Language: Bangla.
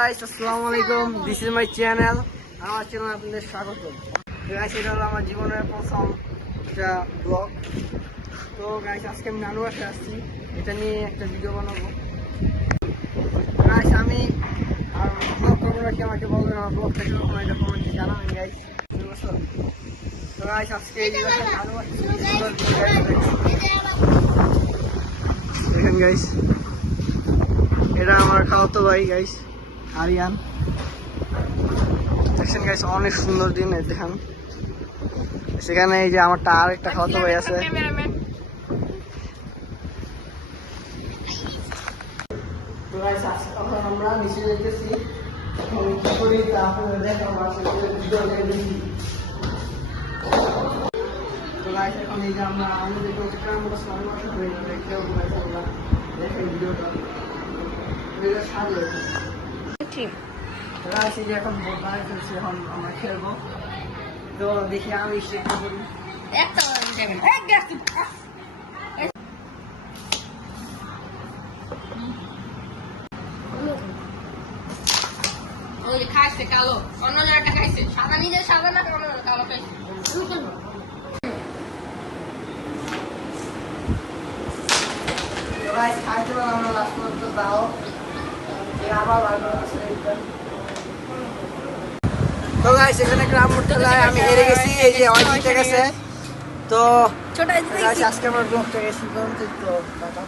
গাইস, আসসালামু আলাইকুম। This is my channel. আমার চ্যানেলে আপনাদের স্বাগত। গাইস, এটা হলো আমার জীবনের প্রথম একটা ব্লগ। তো গাইস, আজকে আমি নানু বাসায় আসছি, এটা নিয়ে একটা ভিডিও বানাবো। গাইস, আমি আর ব্লগ করবো নাকি আমাকে বলবেন, আমার ব্লগটা কিরকম এটা কমেন্টে জানাবেন গাইস। তো গাইস, আজকে এই বাসায় নানু বাসায় দেখেন গাইস, এটা আমার খাওয়াতো ভাই গাইস, আরিয়ান। দেখছেন গাইস, অনেক সুন্দর দিন দেখেন। সেখানে এই যে আমারটা আর একটা খাওয়াতো ভাই আছে। তো গাইস, এখন আমরা নিচে যেতেছি, এখন কি করি তা আপনাদের দেখাবো। তো গাইস, এখন এই যে আমরা আমাদের কেমন স্নান করতে হয়ে যাবে, কেউ গাইস আমরা দেখেন ভিডিওটা সাজে। গাইস, এই যে এখন বানাই ফেলছি, এখন আমরা খেলবো। তো দেখি আমি চেষ্টা করি। খাইছে কালো, অন্য জায়গাটা খাইছে সাদা, নিজের সাদা না কালো খাইছে। গাইস, খাইতে পারলাম না লাস্ট পর্যন্ত, দাও আবার ভালো আছে। তো গাইস, এখানে গ্রাম খেলায় আমি হেরে গেছি, এই যে অনেক জিতে গেছে। তো গাইস, আজকে আমার ব্লগটা গেছি তো টাটা।